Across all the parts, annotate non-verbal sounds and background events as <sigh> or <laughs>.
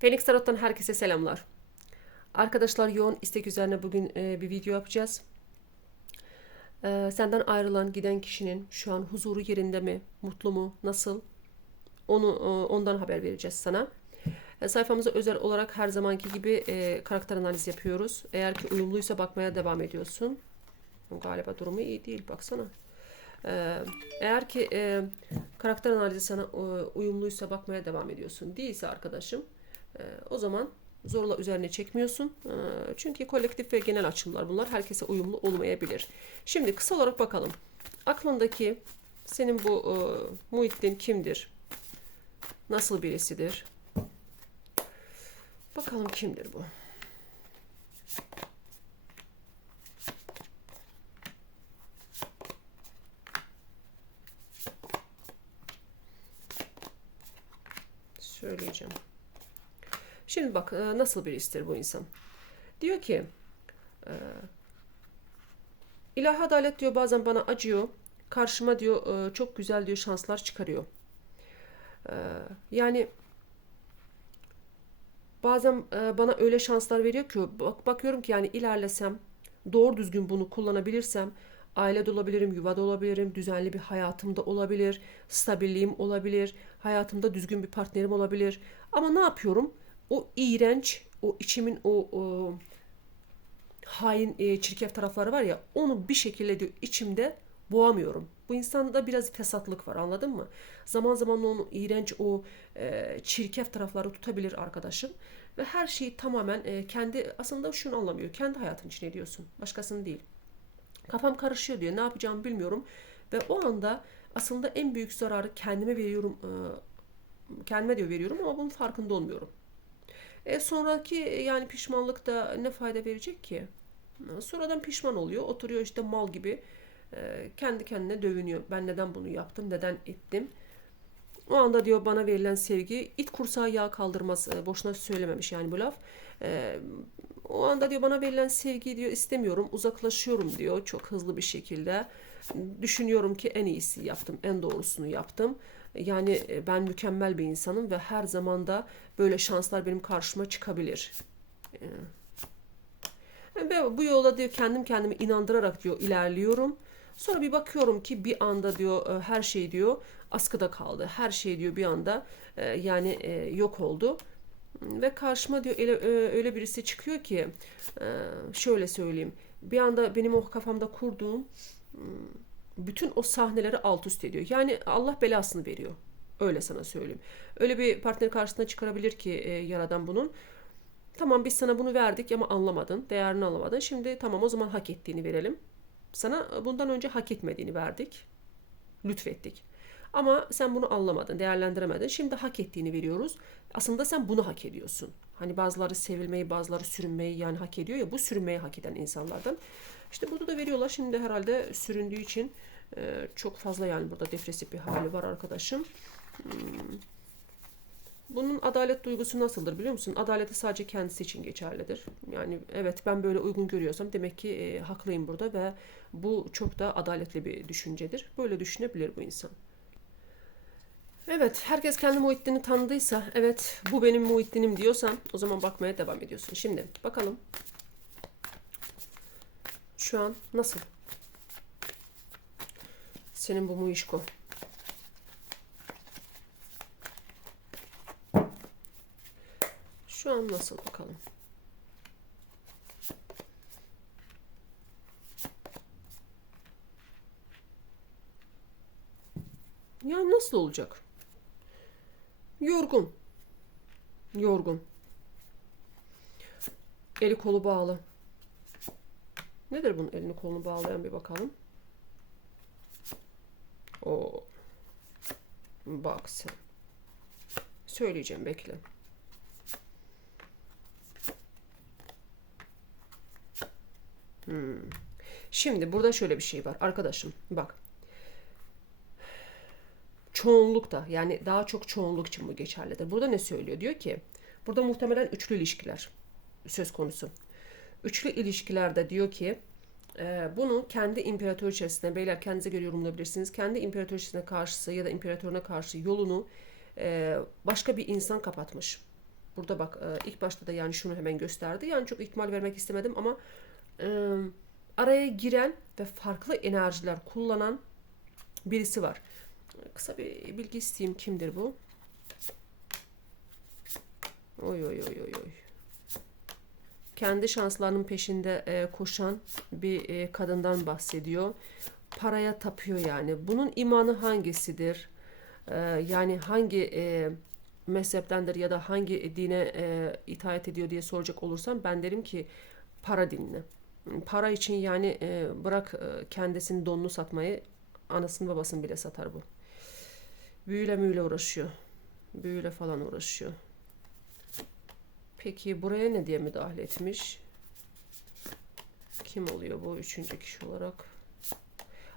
Phoenix Tarot'tan herkese selamlar. Arkadaşlar yoğun istek üzerine bugün e, bir video yapacağız. E, senden ayrılan giden kişinin şu an huzuru yerinde mi, mutlu mu, nasıl? Onu e, ondan haber vereceğiz sana. E, sayfamıza özel olarak her zamanki gibi e, karakter analizi yapıyoruz. Eğer ki uyumluysa bakmaya devam ediyorsun. Galiba durumu iyi değil baksana. E, eğer ki e, karakter analizi sana e, uyumluysa bakmaya devam ediyorsun. Değilse arkadaşım o zaman zorla üzerine çekmiyorsun. E, çünkü kolektif ve genel açımlar bunlar. Herkese uyumlu olmayabilir. Şimdi kısa olarak bakalım. Aklındaki senin bu e, Muhittin kimdir? Nasıl birisidir? Bakalım kimdir bu? Söyleyeceğim. Şimdi bak e, nasıl birisidir bu insan. Diyor ki e, ilahi adalet diyor bazen bana acıyor. Karşıma diyor e, çok güzel diyor şanslar çıkarıyor. Yani bazen bana öyle şanslar veriyor ki bak bakıyorum ki yani ilerlesem doğru düzgün bunu kullanabilirsem aile de olabilirim, yuva da olabilirim, düzenli bir hayatımda olabilir, stabilliğim olabilir, hayatımda düzgün bir partnerim olabilir. Ama ne yapıyorum? O iğrenç, o içimin o, o hain, e, çirkef tarafları var ya, onu bir şekilde diyor içimde boğamıyorum. Bu insanda biraz fesatlık var anladın mı? Zaman zaman onu iğrenç o e, çirkef tarafları tutabilir arkadaşım. Ve her şeyi tamamen e, kendi aslında şunu anlamıyor. Kendi hayatın için ediyorsun. Başkasının değil. Kafam karışıyor diyor. Ne yapacağımı bilmiyorum. Ve o anda aslında en büyük zararı kendime veriyorum. E, kendime diyor veriyorum ama bunun farkında olmuyorum. E sonraki yani pişmanlık da ne fayda verecek ki? Sonradan pişman oluyor. Oturuyor işte mal gibi e, kendi kendine dövünüyor. Ben neden bunu yaptım? Neden ettim? O anda diyor bana verilen sevgi it kursağı yağ kaldırmaz. E, boşuna söylememiş yani bu laf. E, o anda diyor bana verilen sevgi diyor istemiyorum. Uzaklaşıyorum diyor çok hızlı bir şekilde. Düşünüyorum ki en iyisi yaptım. En doğrusunu yaptım. Yani e, ben mükemmel bir insanım ve her zaman da böyle şanslar benim karşıma çıkabilir. E, ve bu yola diyor kendim kendimi inandırarak diyor ilerliyorum. Sonra bir bakıyorum ki bir anda diyor e, her şey diyor askıda kaldı. Her şey diyor bir anda yani yok oldu. Ve karşıma diyor öyle, öyle birisi çıkıyor ki şöyle söyleyeyim. Bir anda benim o kafamda kurduğum bütün o sahneleri alt üst ediyor. Yani Allah belasını veriyor. Öyle sana söyleyeyim. Öyle bir partner karşısına çıkarabilir ki e, yaradan bunun. Tamam biz sana bunu verdik ama anlamadın. Değerini anlamadın. Şimdi tamam o zaman hak ettiğini verelim. Sana bundan önce hak etmediğini verdik. Lütfettik. Ama sen bunu anlamadın, değerlendiremedin. Şimdi hak ettiğini veriyoruz. Aslında sen bunu hak ediyorsun. Hani bazıları sevilmeyi, bazıları sürünmeyi yani hak ediyor ya bu sürünmeyi hak eden insanlardan. İşte burada da veriyorlar. Şimdi herhalde süründüğü için e, çok fazla yani burada depresif bir hali var arkadaşım. Hmm. Bunun adalet duygusu nasıldır biliyor musun? Adaleti sadece kendisi için geçerlidir. Yani evet ben böyle uygun görüyorsam demek ki e, haklıyım burada ve bu çok da adaletli bir düşüncedir. Böyle düşünebilir bu insan. Evet, herkes kendi Muhittin'i tanıdıysa, evet bu benim Muhittin'im diyorsan o zaman bakmaya devam ediyorsun. Şimdi bakalım şu an nasıl? Senin bu Muişko. Şu an nasıl bakalım? Ya nasıl olacak? Yorgun. Yorgun. Eli kolu bağlı. Nedir bunun elini kolunu bağlayan bir bakalım. O bak sen. Söyleyeceğim bekle. Hmm. Şimdi burada şöyle bir şey var arkadaşım bak. Çoğunlukta yani daha çok çoğunluk için bu geçerlidir. Burada ne söylüyor? Diyor ki burada muhtemelen üçlü ilişkiler söz konusu. Üçlü ilişkilerde diyor ki e, bunu kendi imparator içerisinde beyler kendinize göre yorumlayabilirsiniz. Kendi imparator içerisinde karşısı ya da imparatoruna karşı yolunu e, başka bir insan kapatmış. Burada bak e, ilk başta da yani şunu hemen gösterdi. Yani çok ihtimal vermek istemedim ama e, araya giren ve farklı enerjiler kullanan birisi var. Kısa bir bilgi isteyeyim. Kimdir bu? Oy oy oy oy oy. Kendi şanslarının peşinde e, koşan bir e, kadından bahsediyor. Paraya tapıyor yani. Bunun imanı hangisidir? E, yani hangi e, mezheptendir ya da hangi dine e, itaat ediyor diye soracak olursam ben derim ki para dinine. Para için yani e, bırak e, kendisini donunu satmayı anasını babasını bile satar bu. Büyüyle müyle uğraşıyor. Büyüyle falan uğraşıyor. Peki buraya ne diye müdahale etmiş? Kim oluyor bu üçüncü kişi olarak?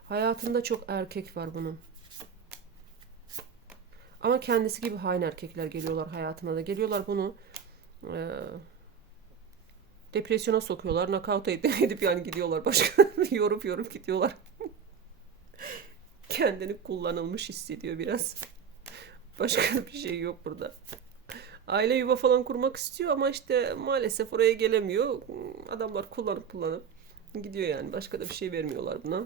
Hayatında çok erkek var bunun. Ama kendisi gibi hain erkekler geliyorlar hayatına da. Geliyorlar bunu e, depresyona sokuyorlar. Knockout edip <laughs> yani gidiyorlar. Başka <laughs> yorup yorup gidiyorlar. Kendini kullanılmış hissediyor biraz. Başka <laughs> bir şey yok burada. Aile yuva falan kurmak istiyor ama işte maalesef oraya gelemiyor. Adamlar kullanıp kullanıp gidiyor yani. Başka da bir şey vermiyorlar buna.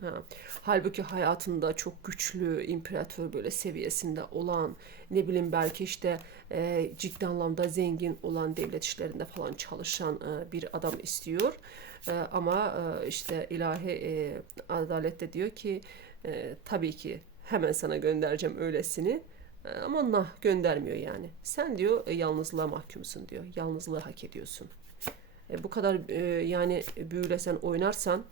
Ha. Halbuki hayatında çok güçlü imparator böyle seviyesinde olan ne bileyim belki işte e, ciddi anlamda zengin olan devlet işlerinde falan çalışan e, bir adam istiyor. E, ama e, işte ilahi e, adalette diyor ki e, tabii ki hemen sana göndereceğim öylesini. Ama nah göndermiyor yani. Sen diyor yalnızlığa mahkumsun diyor. Yalnızlığı hak ediyorsun. Bu kadar yani büyüle sen oynarsan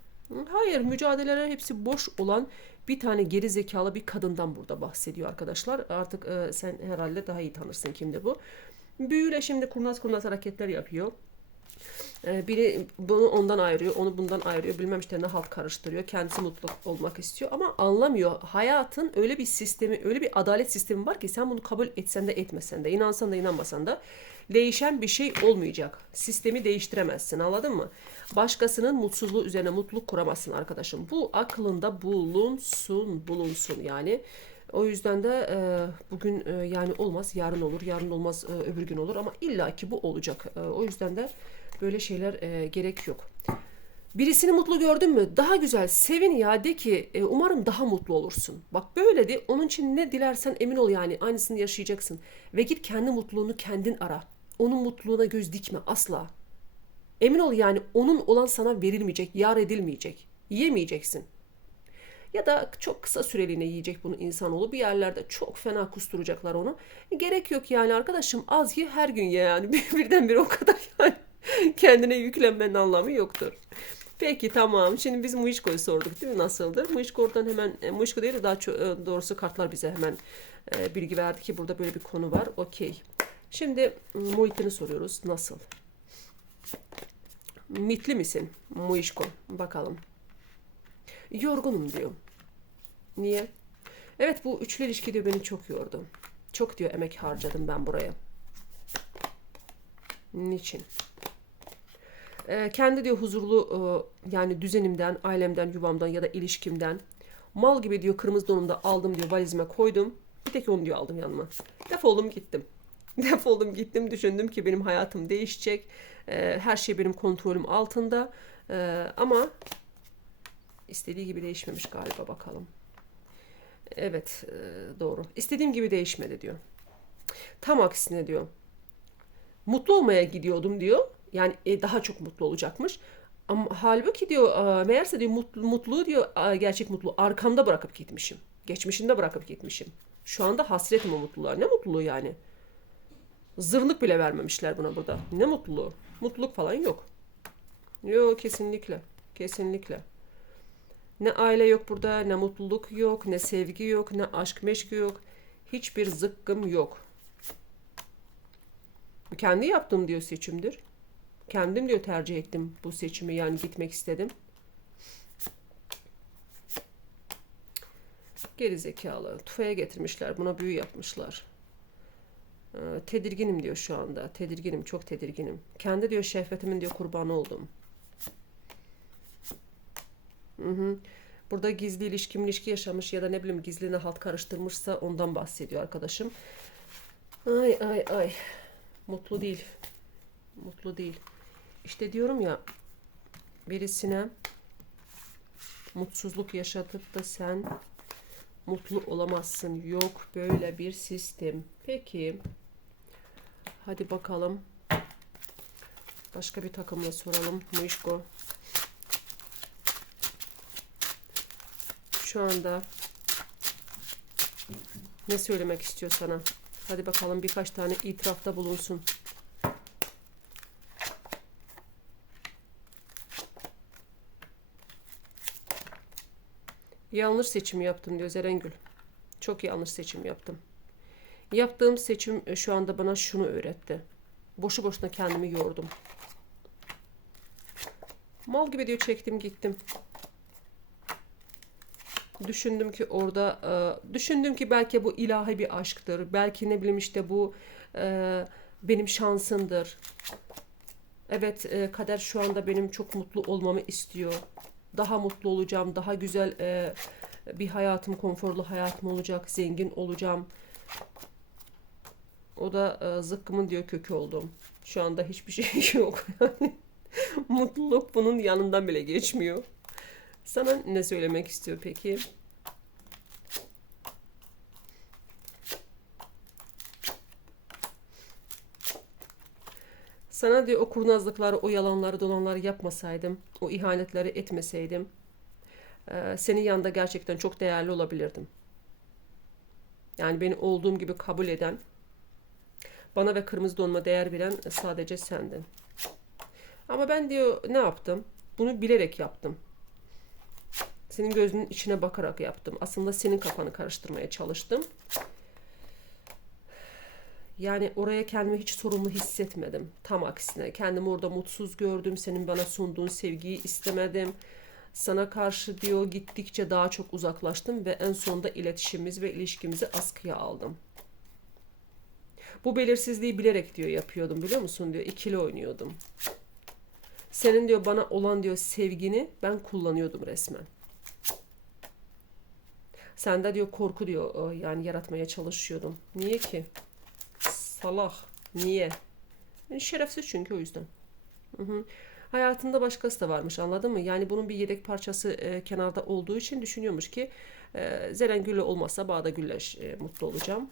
Hayır, mücadeleler hepsi boş olan bir tane geri zekalı bir kadından burada bahsediyor arkadaşlar. Artık sen herhalde daha iyi tanırsın kimdi bu. Büyüyle şimdi kurnaz kurnaz hareketler yapıyor. E, biri bunu ondan ayırıyor, onu bundan ayırıyor. Bilmem işte ne halt karıştırıyor. Kendisi mutlu olmak istiyor ama anlamıyor. Hayatın öyle bir sistemi, öyle bir adalet sistemi var ki sen bunu kabul etsen de etmesen de, inansan da inanmasan da değişen bir şey olmayacak. Sistemi değiştiremezsin anladın mı? Başkasının mutsuzluğu üzerine mutluluk kuramazsın arkadaşım. Bu aklında bulunsun, bulunsun yani. O yüzden de e, bugün e, yani olmaz, yarın olur, yarın olmaz, e, öbür gün olur ama illaki bu olacak. E, o yüzden de böyle şeyler e, gerek yok. Birisini mutlu gördün mü? Daha güzel, sevin ya de ki e, umarım daha mutlu olursun. Bak böyle de onun için ne dilersen emin ol yani aynısını yaşayacaksın. Ve git kendi mutluluğunu kendin ara. Onun mutluluğuna göz dikme asla. Emin ol yani onun olan sana verilmeyecek, yar edilmeyecek. Yiyemeyeceksin. Ya da çok kısa süreliğine yiyecek bunu insanoğlu. Bir yerlerde çok fena kusturacaklar onu. Gerek yok yani arkadaşım az ye her gün ye yani. <laughs> Birdenbire o kadar yani. Kendine yüklenmenin anlamı yoktur. Peki tamam. Şimdi biz Muişko'yu sorduk değil mi? Nasıldır? Muişko oradan hemen, e, Muişko değil de daha çok, e, doğrusu kartlar bize hemen e, bilgi verdi ki burada böyle bir konu var. Okey. Şimdi muhitini soruyoruz. Nasıl? Mitli misin? Muişko. Bakalım. Yorgunum diyor. Niye? Evet bu üçlü ilişki diyor beni çok yordu. Çok diyor emek harcadım ben buraya. Niçin? Ee, kendi diyor huzurlu e, yani düzenimden, ailemden, yuvamdan ya da ilişkimden mal gibi diyor kırmızı donumda aldım diyor valizime koydum. Bir tek onu diyor aldım yanıma. Defoldum gittim. <laughs> Defoldum gittim düşündüm ki benim hayatım değişecek. Ee, her şey benim kontrolüm altında. Ee, ama istediği gibi değişmemiş galiba bakalım. Evet e, doğru. İstediğim gibi değişmedi diyor. Tam aksine diyor. Mutlu olmaya gidiyordum diyor. Yani e, daha çok mutlu olacakmış. Ama halbuki diyor e, meğerse diyor mutlu, mutluluğu diyor gerçek mutluluğu arkamda bırakıp gitmişim. Geçmişinde bırakıp gitmişim. Şu anda hasretim o mutluluğa. Ne mutluluğu yani? Zırnık bile vermemişler buna burada. Ne mutluluğu. Mutluluk falan yok. Yok kesinlikle. Kesinlikle. Ne aile yok burada, ne mutluluk yok, ne sevgi yok, ne aşk meşki yok. Hiçbir zıkkım yok. Kendi yaptığım diyor seçimdir. Kendim diyor tercih ettim bu seçimi yani gitmek istedim. Geri zekalı. Tufaya getirmişler. Buna büyü yapmışlar. Ee, tedirginim diyor şu anda. Tedirginim, çok tedirginim. Kendi diyor şehvetimin diyor kurbanı oldum. Hı hı. Burada gizli ilişki ilişki yaşamış ya da ne bileyim gizline halt karıştırmışsa ondan bahsediyor arkadaşım. Ay ay ay. Mutlu değil. Mutlu değil. İşte diyorum ya birisine mutsuzluk yaşatıp da sen mutlu olamazsın. Yok böyle bir sistem. Peki. Hadi bakalım. Başka bir takımla soralım. Mişko. Şu anda ne söylemek istiyor sana? Hadi bakalım birkaç tane itirafta bulunsun. Yanlış seçim yaptım diyor Zerengül. Çok yanlış seçim yaptım. Yaptığım seçim e, şu anda bana şunu öğretti. Boşu boşuna kendimi yordum. Mal gibi diyor çektim gittim. Düşündüm ki orada e, düşündüm ki belki bu ilahi bir aşktır. Belki ne bileyim işte bu e, benim şansımdır. Evet e, kader şu anda benim çok mutlu olmamı istiyor. Daha mutlu olacağım, daha güzel e, bir hayatım, konforlu hayatım olacak, zengin olacağım. O da e, zıkkımın diyor kökü oldum. Şu anda hiçbir şey <laughs> yok. Mutluluk bunun yanından bile geçmiyor. Sana ne söylemek istiyor peki? Sana diyor o kurnazlıkları, o yalanları, dolanları yapmasaydım, o ihanetleri etmeseydim, e, senin yanında gerçekten çok değerli olabilirdim. Yani beni olduğum gibi kabul eden, bana ve kırmızı donma değer veren sadece sendin. Ama ben diyor ne yaptım? Bunu bilerek yaptım. Senin gözünün içine bakarak yaptım. Aslında senin kafanı karıştırmaya çalıştım. Yani oraya kendimi hiç sorumlu hissetmedim. Tam aksine kendimi orada mutsuz gördüm. Senin bana sunduğun sevgiyi istemedim. Sana karşı diyor gittikçe daha çok uzaklaştım ve en sonunda iletişimimiz ve ilişkimizi askıya aldım. Bu belirsizliği bilerek diyor yapıyordum biliyor musun diyor. ikili oynuyordum. Senin diyor bana olan diyor sevgini ben kullanıyordum resmen. Sende diyor korku diyor yani yaratmaya çalışıyordum. Niye ki? Salak. Niye? Yani şerefsiz çünkü o yüzden. Hı hı. Hayatında başkası da varmış anladın mı? Yani bunun bir yedek parçası e, kenarda olduğu için düşünüyormuş ki e, Zeren Gül'le olmazsa Bağda Gül'le e, mutlu olacağım.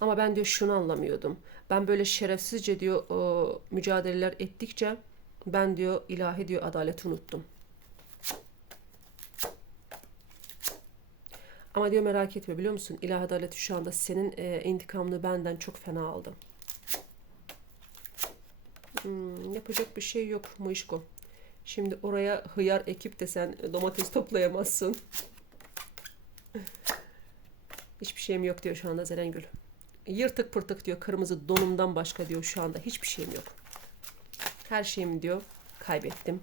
Ama ben diyor şunu anlamıyordum. Ben böyle şerefsizce diyor o, mücadeleler ettikçe ben diyor ilahi diyor adaleti unuttum. Ama diyor merak etme biliyor musun? İlahi adaleti şu anda senin e, intikamını benden çok fena aldı. Hmm, yapacak bir şey yok Mışko. Şimdi oraya hıyar ekip de sen domates toplayamazsın. <laughs> Hiçbir şeyim yok diyor şu anda Zerengül. Yırtık pırtık diyor kırmızı donumdan başka diyor şu anda hiçbir şeyim yok. Her şeyimi diyor kaybettim.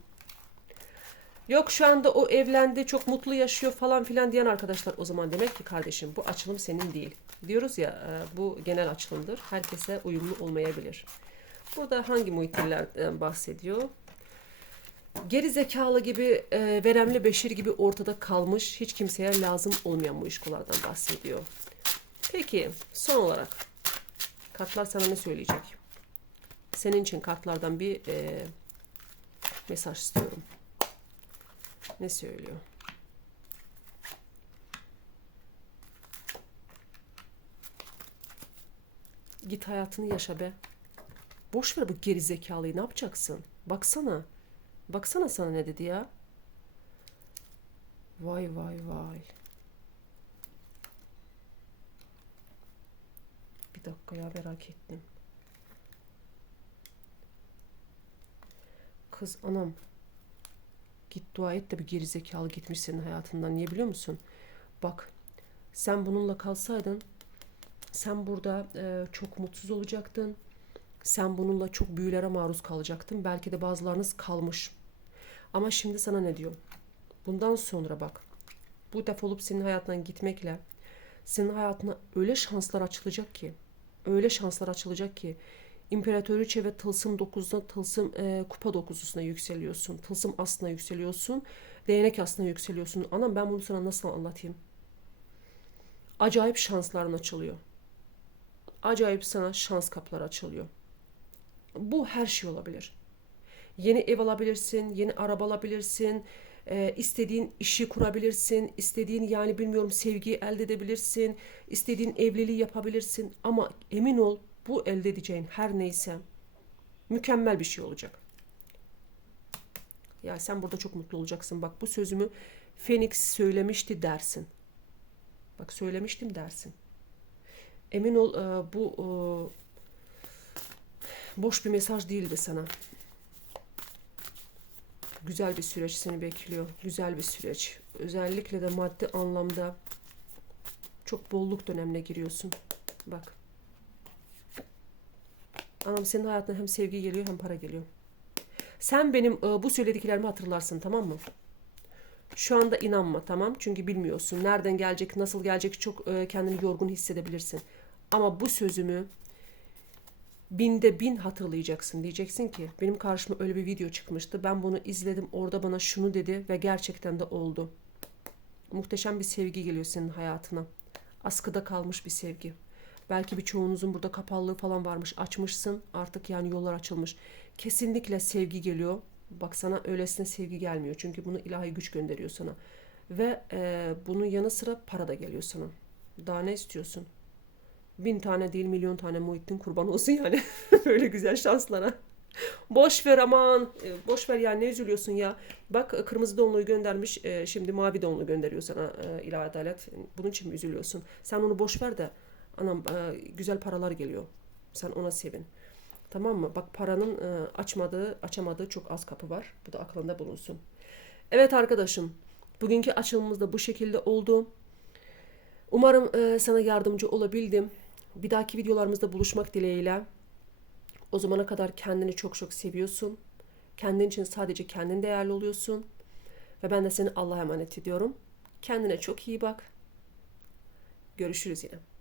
Yok şu anda o evlendi çok mutlu yaşıyor falan filan diyen arkadaşlar o zaman demek ki kardeşim bu açılım senin değil. Diyoruz ya e, bu genel açılımdır. Herkese uyumlu olmayabilir. Burada hangi muhittillerden bahsediyor? Geri zekalı gibi, e, veremli beşir gibi ortada kalmış, hiç kimseye lazım olmayan bu işkolardan bahsediyor. Peki, son olarak kartlar sana ne söyleyecek? Senin için kartlardan bir e, mesaj istiyorum. Ne söylüyor? Git hayatını yaşa be. Boş ver bu geri zekalıyı ne yapacaksın? Baksana. Baksana sana ne dedi ya. Vay vay vay. Bir dakika ya merak ettim. Kız anam Git dua et de bir gerizekalı gitmiş senin hayatından. Niye biliyor musun? Bak sen bununla kalsaydın sen burada e, çok mutsuz olacaktın. Sen bununla çok büyülere maruz kalacaktın. Belki de bazılarınız kalmış. Ama şimdi sana ne diyor? Bundan sonra bak. Bu defolup senin hayatından gitmekle senin hayatına öyle şanslar açılacak ki öyle şanslar açılacak ki İmparatoriçe ve Tılsım 9'da Tılsım e, Kupa 9'usuna yükseliyorsun. Tılsım aslına yükseliyorsun. Değnek aslına yükseliyorsun. Anam ben bunu sana nasıl anlatayım? acayip şansların açılıyor. Acayip sana şans kapıları açılıyor. Bu her şey olabilir. Yeni ev alabilirsin, yeni araba alabilirsin, e, istediğin işi kurabilirsin, istediğin yani bilmiyorum sevgiyi elde edebilirsin, istediğin evliliği yapabilirsin. Ama emin ol bu elde edeceğin her neyse mükemmel bir şey olacak. Ya sen burada çok mutlu olacaksın. Bak bu sözümü Phoenix söylemişti dersin. Bak söylemiştim dersin. Emin ol e, bu e, boş bir mesaj değildi sana. Güzel bir süreç seni bekliyor. Güzel bir süreç. Özellikle de maddi anlamda çok bolluk dönemine giriyorsun. Bak. Anam senin hayatına hem sevgi geliyor hem para geliyor. Sen benim e, bu söylediklerimi hatırlarsın tamam mı? Şu anda inanma tamam çünkü bilmiyorsun nereden gelecek nasıl gelecek çok e, kendini yorgun hissedebilirsin. Ama bu sözümü binde bin hatırlayacaksın. Diyeceksin ki benim karşıma öyle bir video çıkmıştı. Ben bunu izledim orada bana şunu dedi ve gerçekten de oldu. Muhteşem bir sevgi geliyor senin hayatına. Askıda kalmış bir sevgi. Belki birçoğunuzun burada kapallığı falan varmış. Açmışsın artık yani yollar açılmış. Kesinlikle sevgi geliyor. Bak sana öylesine sevgi gelmiyor. Çünkü bunu ilahi güç gönderiyor sana. Ve e, bunun yanı sıra para da geliyor sana. Daha ne istiyorsun? Bin tane değil milyon tane Muhittin kurban olsun yani. <laughs> Böyle güzel şanslara. Boş ver aman. E, Boş ver ya ne üzülüyorsun ya. Bak e, kırmızı donluyu göndermiş. e, Şimdi mavi donlu gönderiyor sana e, ilahi adalet. Bunun için mi üzülüyorsun? Sen onu boş ver de anam e, güzel paralar geliyor. Sen ona sevin. Tamam mı? Bak paranın e, açmadığı, açamadığı çok az kapı var. Bu da aklında bulunsun. Evet arkadaşım. Bugünkü açılımımız da bu şekilde oldu. Umarım e, sana yardımcı olabildim. Bir dahaki videolarımızda buluşmak dileğiyle. O zamana kadar kendini çok çok seviyorsun. Kendin için sadece kendin değerli oluyorsun. Ve ben de seni Allah'a emanet ediyorum. Kendine çok iyi bak. Görüşürüz yine.